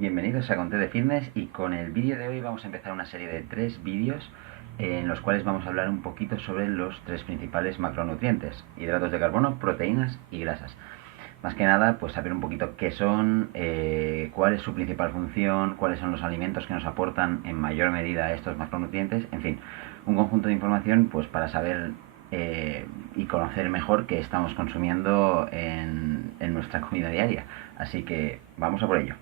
Bienvenidos a Conté de Fitness, y con el vídeo de hoy vamos a empezar una serie de 3 vídeos en los cuales vamos a hablar un poquito sobre los 3 principales macronutrientes: hidratos de carbono, proteínas y grasas. Más que nada, pues saber un poquito qué son, cuál es su principal función, cuáles son los alimentos que nos aportan en mayor medida estos macronutrientes, en fin, un conjunto de información pues para saber y conocer mejor qué estamos consumiendo en nuestra comida diaria. Así que vamos a por ello.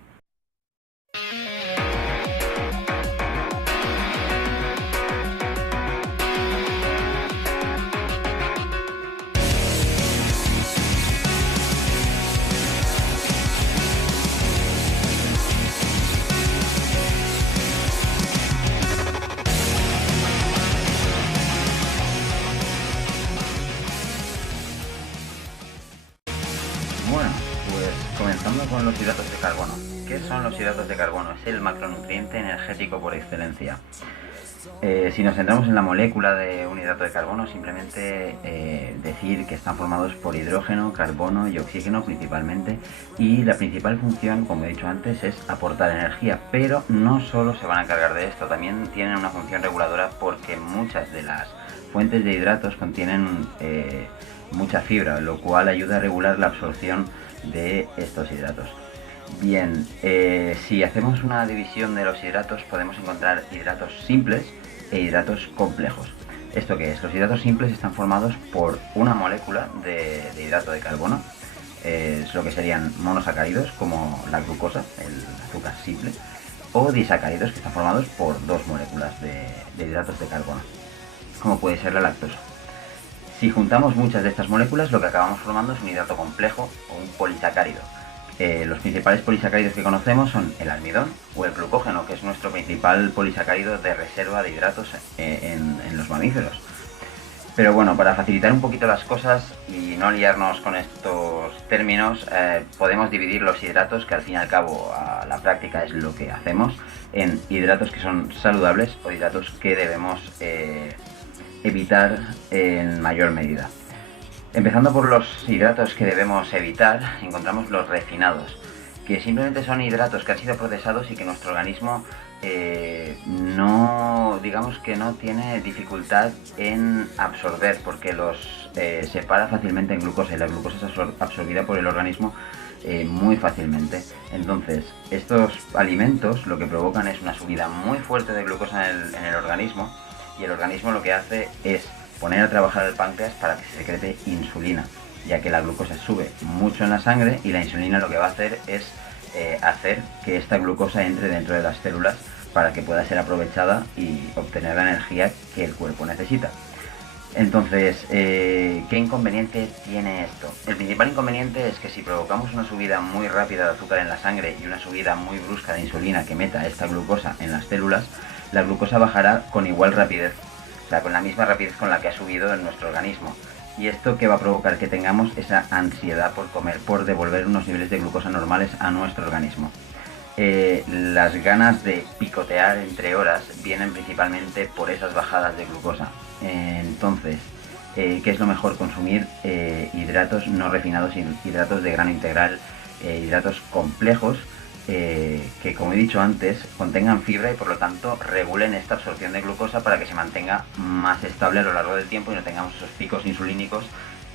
Bueno, pues comenzando con los hidratos de carbono. ¿Qué son los hidratos de carbono? Es el macronutriente energético por excelencia. Si nos centramos en la molécula de un hidrato de carbono, simplemente decir que están formados por hidrógeno, carbono y oxígeno principalmente, y la principal función, como he dicho antes, es aportar energía, pero no solo se van a encargar de esto, también tienen una función reguladora, porque muchas de las fuentes de hidratos contienen mucha fibra, lo cual ayuda a regular la absorción de estos hidratos. Bien, si hacemos una división de los hidratos, podemos encontrar hidratos simples e hidratos complejos. ¿Esto qué es? Los hidratos simples están formados por una molécula de hidrato de carbono, es lo que serían monosacáridos, como la glucosa, el azúcar simple, o disacáridos, que están formados por dos moléculas de hidratos de carbono, como puede ser la lactosa. Si juntamos muchas de estas moléculas, lo que acabamos formando es un hidrato complejo o un polisacárido. Los principales polisacáridos que conocemos son el almidón o el glucógeno, que es nuestro principal polisacárido de reserva de hidratos en los mamíferos. Pero bueno, para facilitar un poquito las cosas y no liarnos con estos términos, podemos dividir los hidratos, que al fin y al cabo a la práctica es lo que hacemos, en hidratos que son saludables o hidratos que debemos evitar en mayor medida. Empezando por los hidratos que debemos evitar, encontramos los refinados, que simplemente son hidratos que han sido procesados y que nuestro organismo digamos que no tiene dificultad en absorber, porque los separa fácilmente en glucosa, y la glucosa es absorbida por el organismo muy fácilmente. Entonces, estos alimentos lo que provocan es una subida muy fuerte de glucosa en el organismo, y el organismo lo que hace es poner a trabajar el páncreas para que se secrete insulina, ya que la glucosa sube mucho en la sangre, y la insulina lo que va a hacer es hacer que esta glucosa entre dentro de las células para que pueda ser aprovechada y obtener la energía que el cuerpo necesita. Entonces, ¿qué inconveniente tiene esto? El principal inconveniente es que si provocamos una subida muy rápida de azúcar en la sangre y una subida muy brusca de insulina que meta esta glucosa en las células, la glucosa bajará con igual rapidez, o sea, con la misma rapidez con la que ha subido en nuestro organismo. ¿Y esto qué va a provocar? Que tengamos esa ansiedad por comer, por devolver unos niveles de glucosa normales a nuestro organismo. Las ganas de picotear entre horas vienen principalmente por esas bajadas de glucosa. Entonces, ¿qué es lo mejor? Consumir hidratos no refinados, hidratos de grano integral, hidratos complejos, que, como he dicho antes, contengan fibra y por lo tanto regulen esta absorción de glucosa para que se mantenga más estable a lo largo del tiempo y no tengamos esos picos insulínicos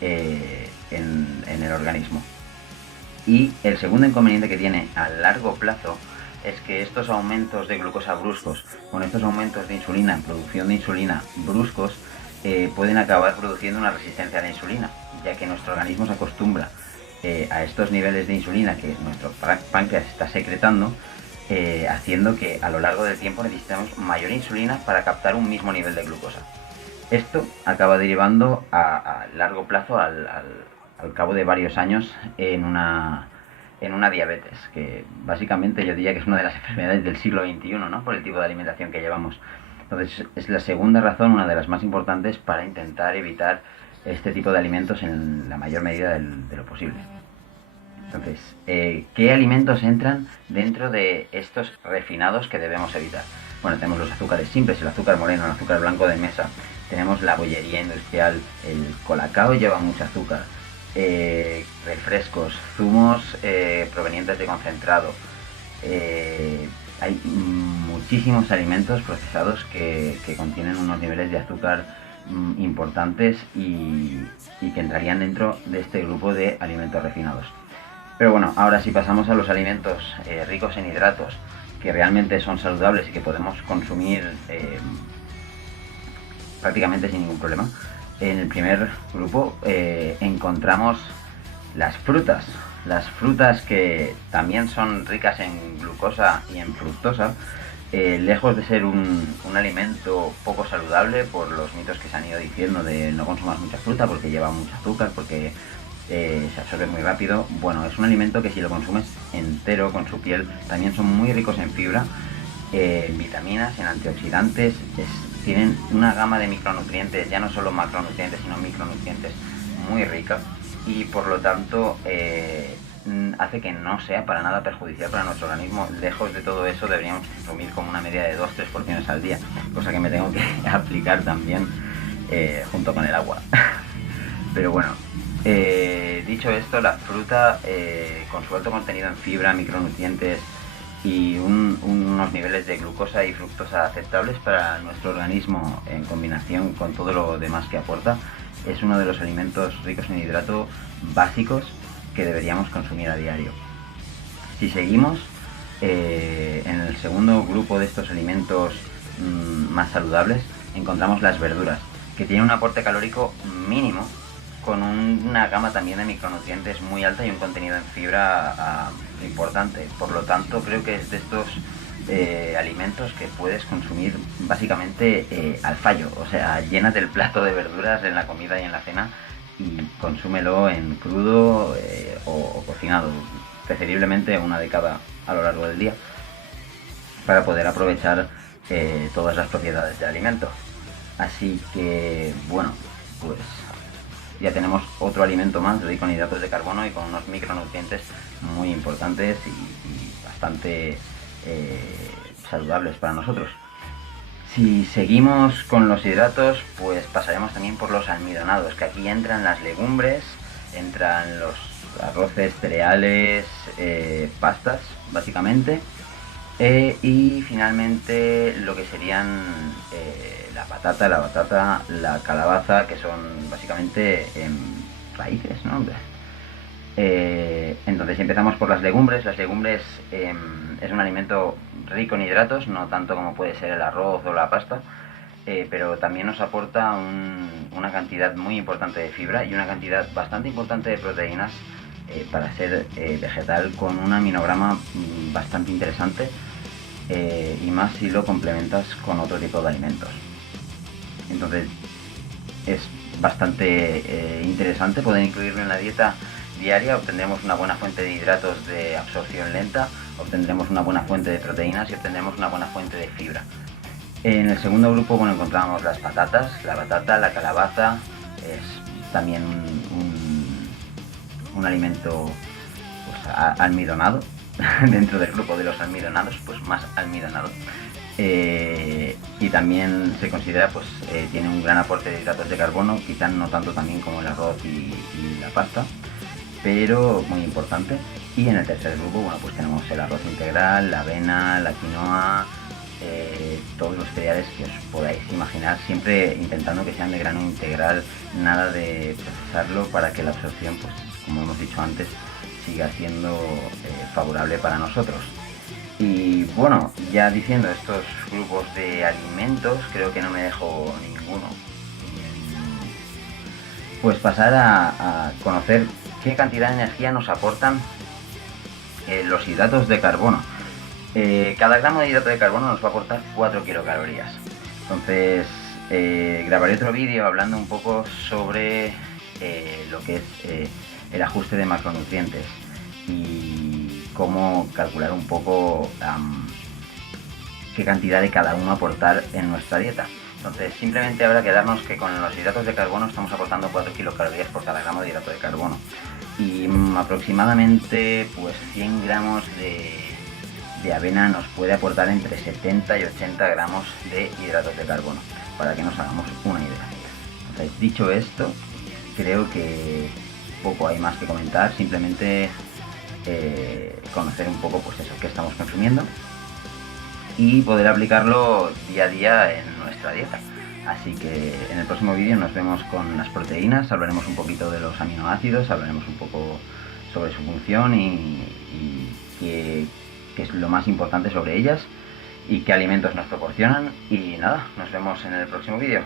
en el organismo. Y el segundo inconveniente que tiene a largo plazo es que estos aumentos de glucosa bruscos, con estos aumentos de insulina, producción de insulina bruscos, pueden acabar produciendo una resistencia a la insulina, ya que nuestro organismo se acostumbra a estos niveles de insulina que nuestro páncreas está secretando, haciendo que a lo largo del tiempo necesitemos mayor insulina para captar un mismo nivel de glucosa. Esto acaba derivando a largo plazo, al cabo de varios años, en una diabetes, que básicamente yo diría que es una de las enfermedades del siglo XXI, ¿no? Por el tipo de alimentación que llevamos. Entonces es la segunda razón, una de las más importantes, para intentar evitar este tipo de alimentos en la mayor medida de lo posible. Entonces, ¿qué alimentos entran dentro de estos refinados que debemos evitar? Bueno, tenemos los azúcares simples, el azúcar moreno, el azúcar blanco de mesa, tenemos la bollería industrial, el colacao lleva mucho azúcar, refrescos, zumos provenientes de concentrado, hay muchísimos alimentos procesados que contienen unos niveles de azúcar importantes y que entrarían dentro de este grupo de alimentos refinados. Pero bueno, ahora si pasamos a los alimentos ricos en hidratos, que realmente son saludables y que podemos consumir prácticamente sin ningún problema, en el primer grupo encontramos las frutas. Las frutas, que también son ricas en glucosa y en fructosa, lejos de ser un alimento poco saludable por los mitos que se han ido diciendo de no consumas mucha fruta porque lleva mucho azúcar, porque se absorbe muy rápido. Bueno, es un alimento que si lo consumes entero con su piel también son muy ricos en fibra, en vitaminas, en antioxidantes, tienen una gama de micronutrientes, ya no solo macronutrientes sino micronutrientes muy rica, y por lo tanto hace que no sea para nada perjudicial para nuestro organismo. Lejos de todo eso, deberíamos consumir como una media de 2-3 porciones al día, cosa que me tengo que aplicar también junto con el agua. Pero bueno, dicho esto, la fruta con su alto contenido en fibra, micronutrientes y unos niveles de glucosa y fructosa aceptables para nuestro organismo, en combinación con todo lo demás que aporta, es uno de los alimentos ricos en hidrato básicos que deberíamos consumir a diario. Si seguimos, en el segundo grupo de estos alimentos más saludables encontramos las verduras, que tienen un aporte calórico mínimo, con una gama también de micronutrientes muy alta y un contenido en fibra importante. Por lo tanto, creo que es de estos alimentos que puedes consumir básicamente al fallo. O sea, llénate el plato de verduras en la comida y en la cena y consúmelo en crudo o cocinado, preferiblemente una de cada a lo largo del día, para poder aprovechar todas las propiedades del alimento. Así que, bueno, pues ya tenemos otro alimento más rico en hidratos de carbono y con unos micronutrientes muy importantes y bastante saludables para nosotros. Si seguimos con los hidratos, pues pasaremos también por los almidonados, que aquí entran las legumbres, entran los arroces, cereales, pastas, básicamente, y finalmente lo que serían la batata, la calabaza, que son básicamente raíces, ¿no? Entonces, si empezamos por las legumbres, es un alimento rico en hidratos, no tanto como puede ser el arroz o la pasta, pero también nos aporta una cantidad muy importante de fibra y una cantidad bastante importante de proteínas para ser vegetal, con un aminograma bastante interesante, y más si lo complementas con otro tipo de alimentos. Entonces es bastante interesante poder incluirlo en la dieta diaria. Obtendremos una buena fuente de hidratos de absorción lenta, obtendremos una buena fuente de proteínas y obtendremos una buena fuente de fibra. En el segundo grupo, bueno, encontramos las patatas, la batata, la calabaza, es también un alimento pues, almidonado, dentro del grupo de los almidonados, pues más almidonado. Y también se considera, pues tiene un gran aporte de hidratos de carbono, quizás no tanto también como el arroz y la pasta, pero muy importante. Y en el tercer grupo, bueno, pues tenemos el arroz integral, la avena, la quinoa, todos los cereales que os podáis imaginar, siempre intentando que sean de grano integral, nada de procesarlo, para que la absorción, pues como hemos dicho antes, siga siendo favorable para nosotros. Y bueno, ya diciendo estos grupos de alimentos, creo que no me dejo ninguno. Pues pasar a conocer qué cantidad de energía nos aportan los hidratos de carbono. Cada gramo de hidrato de carbono nos va a aportar 4 kilocalorías. Entonces grabaré otro vídeo hablando un poco sobre lo que es el ajuste de macronutrientes y cómo calcular un poco qué cantidad de cada uno aportar en nuestra dieta. Entonces simplemente habrá que darnos que con los hidratos de carbono estamos aportando 4 kilocalorías por cada gramo de hidrato de carbono, y aproximadamente pues 100 gramos de avena nos puede aportar entre 70 y 80 gramos de hidratos de carbono, para que nos hagamos una idea. Entonces, dicho esto, creo que poco hay más que comentar. Simplemente conocer un poco pues eso, qué estamos consumiendo y poder aplicarlo día a día en nuestra dieta. Así que en el próximo vídeo nos vemos con las proteínas, hablaremos un poquito de los aminoácidos, hablaremos un poco sobre su función y qué es lo más importante sobre ellas y qué alimentos nos proporcionan. Y nada, nos vemos en el próximo vídeo.